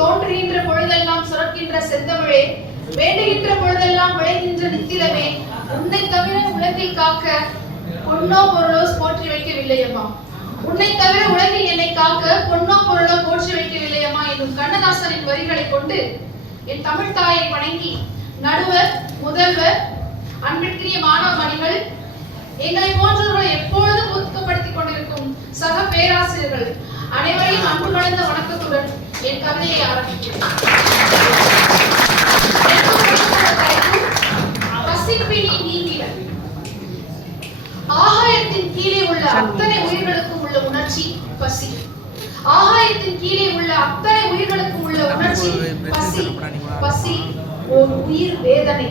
தோன்றுகின்ற பொழுதெல்லாம் சுரக்கின்ற செந்தமிழே வேண்டுகின்ற பொழுதெல்லாம் விளைகின்ற நித்திலமே உன்னை தவிர உலகில் காக்க பொன்னோ பொருளோ போற்றி வைக்கவில்லையம்மா. உன்னை தவிர உலகில் என்னை காக்க பொன்னோ பொருளோ போற்றி வைக்கவில்லையம்மா என்னும் கண்ணதாசனின் வரிகளை கொண்டு என் தமிழ் தாயை வணங்கி நடுவர் முதல்வர் அன்பிற்குரிய மாணவ மணிகள் எங்களை போன்றவர்களை எப்பொழுதும் ஒதுக்கப்படுத்திக் கொண்டிருக்கும் சக பேராசிரியர்கள் அனைவரையும் அன்பு கலந்த வணக்கத்துடன் என் கதையை ஆரம்பிக்கிறேன் பசிப்பினி நீங்கிட ஆகாயத்தின் கீழே உள்ள அத்தனை உயிர்களுக்கும் உள்ள உணர்ச்சி பசி. ஆகாயத்தின் கீழே உள்ள அத்தனை உயிர்களுக்கும் உள்ள உணர்ச்சி பசி. பசி ஒரு உயிர் வேதனை.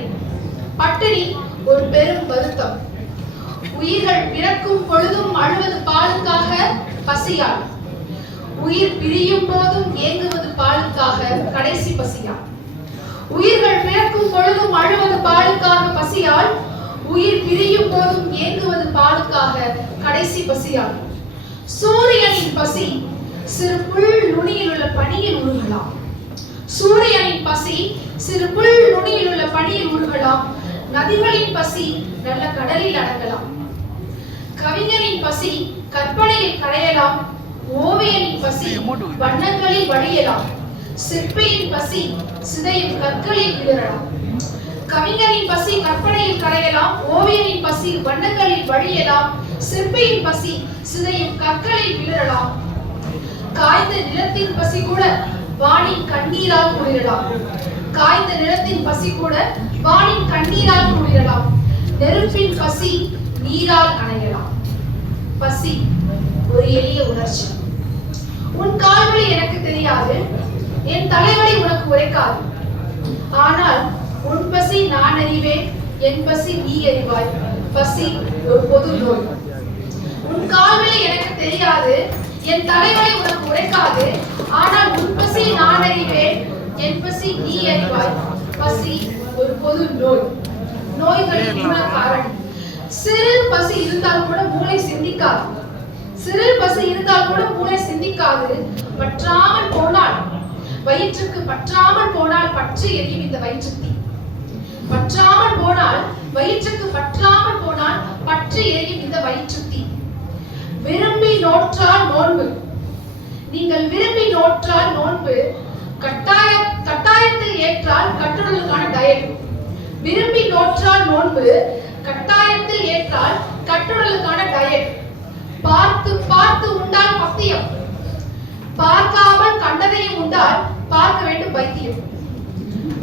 பட்டினி ஒரு பெரும் வருத்தம். உயிர்கள் பிறக்கும் பொழுதும் அழுவது பாலுக்காக பசியால். உயிர் பிரியும் போதும் ஏங்குவது பாலுக்காக கடைசி பசியால். உயிர்கள் பிறக்கும் பொழுதும் அழுவது பாலுக்காக பசியால் உயிர் பிரியும் போதும் ஏங்குவது பாலுக்காக கடைசி பசியால். சூரியனின் பசி சிறு புல் நுனியில் உள்ள பனியில் உருகலாம். சூரியனின் பசி சிறு புல் நுனியில் உள்ள பனியில் உருகலாம். நதிகளின் பசி நல்ல கடலில் அடங்கலாம். கவிஞரின் பசி கற்பனையில் கரையலாம். ஓவியனின் பசி வண்ணங்களில் வழியலாம். சிற்பியின் பசி சிதையும் கற்களில் விழலாம் கவிஞரின் பசி கற்பனையில் கரையலாம். ஓவியனின் பசி வண்ணங்களில் வழியலாம். சிற்பியின் பசி சிதையும் கற்களில் விழலாம் காய்ந்த நிலத்தின் பசி கூட வானின் கண்ணீரால் குளிரலாம். காய்ந்த நிலத்தின் பசி கூட வானின் கண்ணீரால் குளிரலாம். நெருப்பின் பசி நீரால் அணையலாம். பசி ஒரு எளிய உணர்ச்சி. உன் கால்வழி எனக்கு தெரியாது. என் தலைவலி உனக்கு உரைக்காது. ஆனால் உன் பசி நான் அறிவேன் என் பசி நீ அறிவாய். பசி ஒரு பொது நோய். உன் கால்வலி எனக்கு தெரியாது என் தலைவலி உனக்கு உரைக்காது. ஆனால் உன் பசி நான் அறிவேன் என் பசி நீ அறிவாய். பசி ஒரு பொது நோய். நோய்களின் மூல காரணம் சிறு பசி இருந்தாலும் கூட மூளை சிந்திக்காது. சிறு பசி இருந்தால் கூட பூனை சிந்திக்காது. பற்றாமல் போனால் வயிற்றுக்கு பற்றாமல் போனால் பற்றி எரியும் இந்த வயிற்றுத்தீ. பற்றாமல் போனால் வயிற்றுக்கு பற்றாமல் போனால் பற்றி எரியும் இந்த வயிற்றுத்தி. விரும்பி நோற்றால் நோன்பு. நீங்கள் விரும்பி நோற்றால் நோன்பு கட்டாய கட்டாயத்தில் ஏற்றால் கட்டுடலுக்கான டயட். விரும்பி நோற்றால் நோன்பு கட்டாயத்தில் ஏற்றால் கட்டுடலுக்கான டயட். பார்த்து பார்த்து உண்டால் பத்தியம். பார்க்காமல் கண்டதையும் உண்டால் பார்க்க வேண்டும் வைத்தியம்.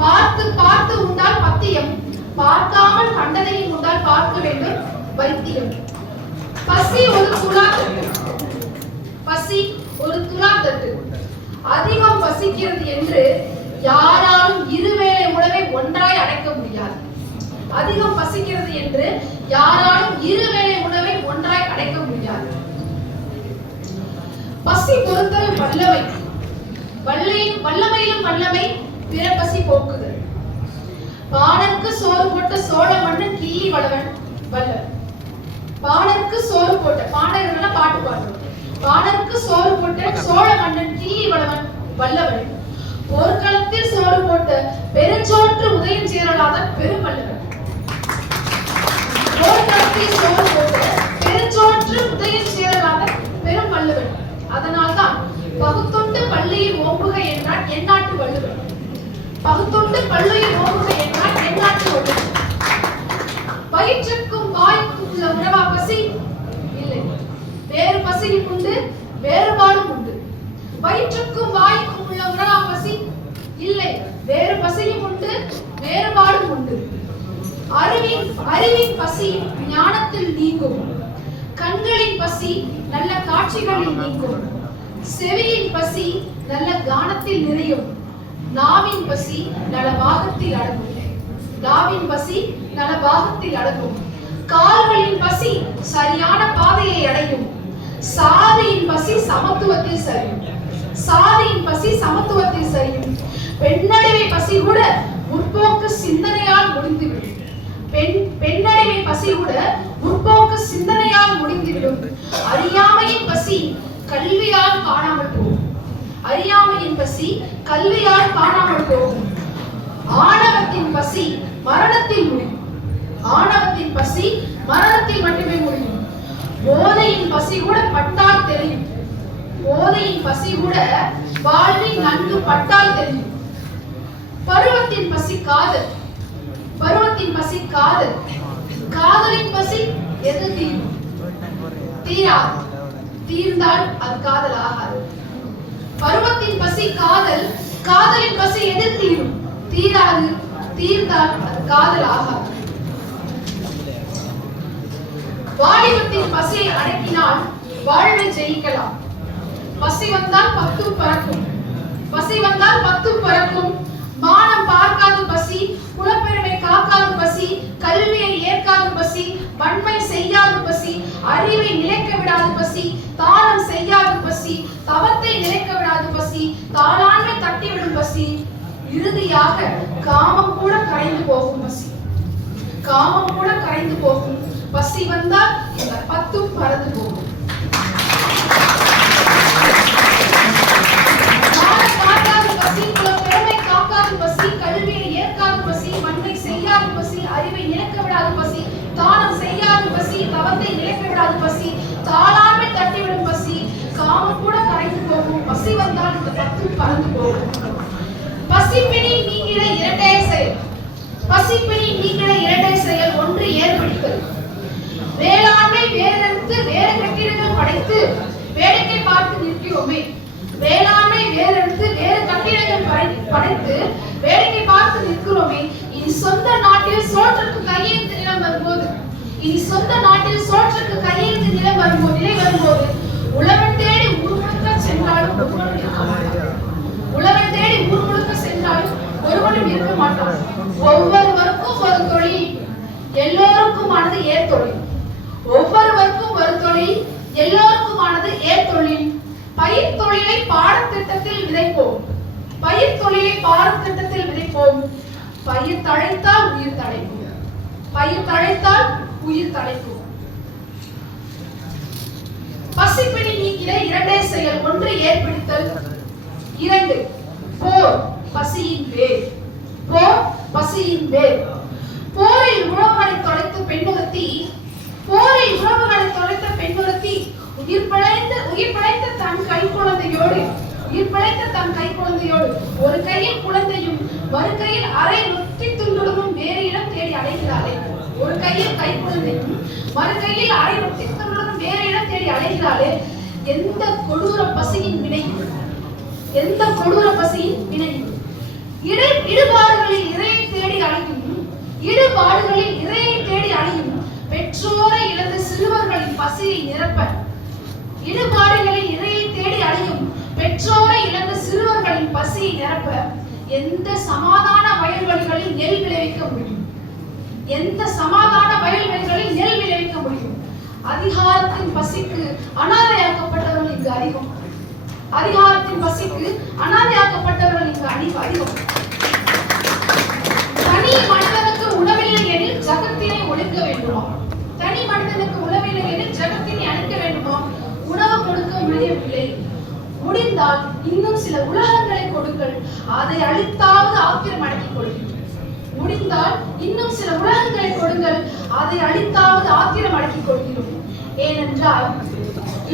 பார்த்து பார்த்து உண்டால் பத்தியம். பார்க்காமல் கண்டதையும் உண்டால் பார்க்க வேண்டும் வைத்தியம். பசி ஒரு துலாத்தட்டு பசி ஒரு துலாத்தட்டு அதிகம் பசிக்கிறது என்று யாராலும் இருவேளை உணவை ஒன்றாய் அடைக்க முடியாது. அதிகம் பசிக்கிறது என்று யாராலும் இருவேளை ஒன்றாய் அடைக்க முடியாது. பசி பொறுத்தல் வல்லமை. வல்லையும் வல்லமையிலும் வல்லமை பிற பசி போக்குதல். பாடற்கு சோறு போட்ட சோழ மன்னன் கிள்ளி வளவன் வல்லவன் பாடற்கு சோறு போட்ட பாணர்கள்னா பாட்டு பாடுவோம். பாணருக்கு சோறு போட்ட சோழ மன்னன் கிள்ளி வளவன் வல்லவன். போர்க்களத்தில் சோறு போட்ட பெருஞ்சோற்று உதயம் சேரலாத பெருமல்லவன். வல்லவன் சோறு போட்ட பெருஞ்சோற்று உதயம் சேரலாத பெருமல்லவன் அதனால்தான் பகுத்தொண்டு பள்ளியில் ஓம்புக என்றால் எந்நாட்டு வள்ளுவர். பகுத்தொண்டு பள்ளியில் ஓம்புக என்றால் எந்நாட்டு வள்ளுவர். வயிற்றுக்கும் வாய்க்கும் உள்ள உணவா பசி? இல்லை. வேறு பசியும் உண்டு வேறுபாடும் உண்டு. வயிற்றுக்கும் வாய்க்கும் உள்ள உணவா பசி? இல்லை. வேறு பசியும் உண்டு வேறுபாடும் உண்டு. அறிவின் அறிவின் பசி ஞானத்தில் நீங்கும். கண்களின் பசி நல்ல காட்சிகளில் நீங்கும். செவியின் பசி நல்ல கானத்தில் நிறையும். நாவின் பசி நல பாகத்தில் அடங்கும். நாவின் பசி நல பாகத்தில் அடங்கும். கால்களின் பசி சரியான பாதையை அடையும். சாதியின் பசி சமத்துவத்தில் சரியும். சாதியின் பசி சமத்துவத்தில் சரியும். பெண்ணடிமை பசி கூட முற்போக்கு சிந்தனையால் முடிந்துவிடும். பெண் பெண்ணடிமை பசி கூட முற்போக்கு சிந்தனையால் முடிந்துவிடும். அறியாமையின் பசி கல்வியால் காணாமல் போகும். அறியாமையின் பசி கல்வியால் காணாமல் போகும். ஆணவத்தின் பசி மரணத்தில் முடியும். ஆணவத்தின் பசி மரணத்தில் மட்டுமே முடியும். போதையின் பசி கூட பட்டால் தெரியும். போதையின் பசி கூட வாழ்வில் நன்கு பட்டால் தெரியும். பருவத்தின் பசி காதல். பருவத்தின் பசி காதல். காதலின் பசி எது தீரும் தீர்ந்தால் அது காதல் ஆகாது. பருவத்தின் பசி காதல் காதலின் பசி எது தீரும்? தீராது. தீர்ந்தால் அது காதல் ஆகாது. வாலிபத்தின் பசியை அடக்கினால் வாழ்வை ஜெயிக்கலாம். பசி வந்தால் பத்தும் பறக்கும். பசி வந்தால் பத்தும் பறக்கும். மானம் பார்க்காத பசி குலப்பெருமை காக்காத பசி கல்வியை பசி வன்மை செய்யாத பசி அறிவை நிலைக்க விடாத பசி தானம் செய்யாத பசி தவத்தை நிலைக்க விடாத பசி தாளாண்மை தட்டிவிடும் பசி இறுதியாக காமம் கூட கரைந்து போகும் பசி. காமம் கூட கரைந்து போகும். பசி வந்தால் இந்த பத்தும் பறந்து போகும் மானம் காக்காத பசி குலப்பெருமை காக்காத பசி கல்வியை ஏற்காத பசி வன்மை செய்யாத பசி அறிவை நிலைக்க விடாத பசி தானம் செய்யாத பசி தவத்தை நிலைக்க பசி. தாளாண்மை தட்டிவிடும் பசி. காமம் கூட கரைந்து போகும். பசி வந்தால் இந்த பத்து பறந்து போகும். பசிப்பிணி நீங்கிட இரட்டை செயல். பசிப்பிணி நீங்கிட இரட்டை செயல் ஒன்று ஏற்படுத்தல் வேளாண்மை வேறெடுத்து வேறு கட்டிடங்கள் படைத்து வேடிக்கை பார்த்து நிற்கிறோமே. வேளாண்மை வேறெடுத்து வேறு கட்டிடங்கள் படைத்து வேடிக்கை பார்த்து நிற்கிறோமே. இனி சொந்த நாட்டில் சோற்ற இனி சொந்த நாட்டில் சோற்றுக்கு கையெழுத்து நிலை வரும்போது நிலை வரும்போது உழவன் தேடி ஊர் முழுக்க சென்றாலும் ஒருவனும் இருக்க மாட்டான். உழவன் தேடி ஊர் முழுக்க சென்றாலும் ஒருவனும் இருக்க மாட்டான். ஒவ்வொருவருக்கும் ஒரு தொழில். எல்லோருக்குமானது ஏர் தொழில். ஒவ்வொருவருக்கும் ஒரு தொழில் எல்லோருக்குமானது ஏர் தொழில். பயிர் தொழிலை பாடத்திட்டத்தில் விதைப்போம். பயிர் தொழிலை பாடத்திட்டத்தில் விதைப்போம். பயிர் தழைத்தால் உயிர் தழைக்கும். பயிர் தழைத்தால் உயிர் தலைக்கும் பசிப்பிடி நீக்கிட இரண்டே செயல் ஒன்று ஏற்படுத்தல் இரண்டு போர் பசியின் வேர் போர் பசியின் வேர் போரில் உழவுகளை தொலைத்த பெண்ணுகத்தி போரில் உழவுகளை தொலைத்த பெண்ணுகத்தி உயிர் பிழைத்த உயிர் பிழைத்த தன் கை குழந்தையோடு உயிர் பிழைத்த தன் கை குழந்தையோடு ஒரு கையில் குழந்தையும் மறு கையில் அரை ரொட்டி துண்டுடனும் வேறு இடம் தேடி அலைகிறாளே. ஒரு கையில் கை குழந்தையும் மறு கையில் ஆயிரம் ரொட்டி வேறு இடம் தேடி அலைகிறாளே எந்த கொடூர பசியின் வினை? எந்த கொடூர பசியின் வினை? இடை இடுபாடுகளில் இறையை தேடி அலையும் இடுபாடுகளில் இறையை தேடி அலையும் பெற்றோரை இழந்த சிறுவர்களின் பசியை நிரப்ப. இடுபாடுகளில் இறையை தேடி அலையும் பெற்றோரை இழந்த சிறுவர்களின் பசியை நிரப்ப. எந்த சமாதான வயல்வெளிகளில் நெல் விளைவிக்க முடியும்? எந்த சமாதான வயல்வெளிகளில் நெல் விளைவிக்க முடியும்? அதிகாரத்தின் பசிக்கு அனாதையாக்கப்பட்டவர்கள் இங்கு அதிகம். அதிகாரத்தின் பசிக்கு அனாதையாக்கப்பட்டவர்கள் இங்கு அணிவு அதிகம். தனி மனிதனுக்கு உணவில்லை எனில் ஜகத்தினை ஒழுக்க வேண்டுமா? தனி மனிதனுக்கு உணவில்லை எனில் ஜகத்தினை அழிக்க வேண்டுமா? உணவு கொடுக்க முடியவில்லை. முடிந்தால் இன்னும் சில உலகங்களை கொடுங்கள். அதை அழித்தாவது ஆக்கிரம் அடக்கிக் கொள்கிறேன் முடிந்தால் இன்னும் சில உலகங்களை கொடுங்கள். அதை அழித்தாவது ஆத்திரம் அடக்கிக் கொள்கிறோம். ஏனென்றால்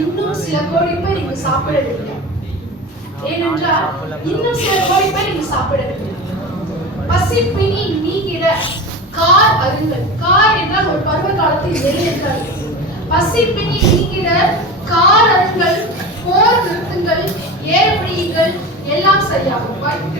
இன்னும் சில கோடி பேர் இங்கு சாப்பிடவில்லை. ஏனென்றால் இன்னும் சில கோடி பேர் இங்கு சாப்பிடவில்லை பசிப்பினி நீங்கிட கார் அருங்கள். கார் என்றால் ஒரு பருவ காலத்தில் நெல் என்றால் பசிப்பினி நீங்கிட கார் அருங்கள். போர் நிறுத்துங்கள். ஏர் பிடியுங்கள். எல்லாம் சரியாகும். வாய்ப்பு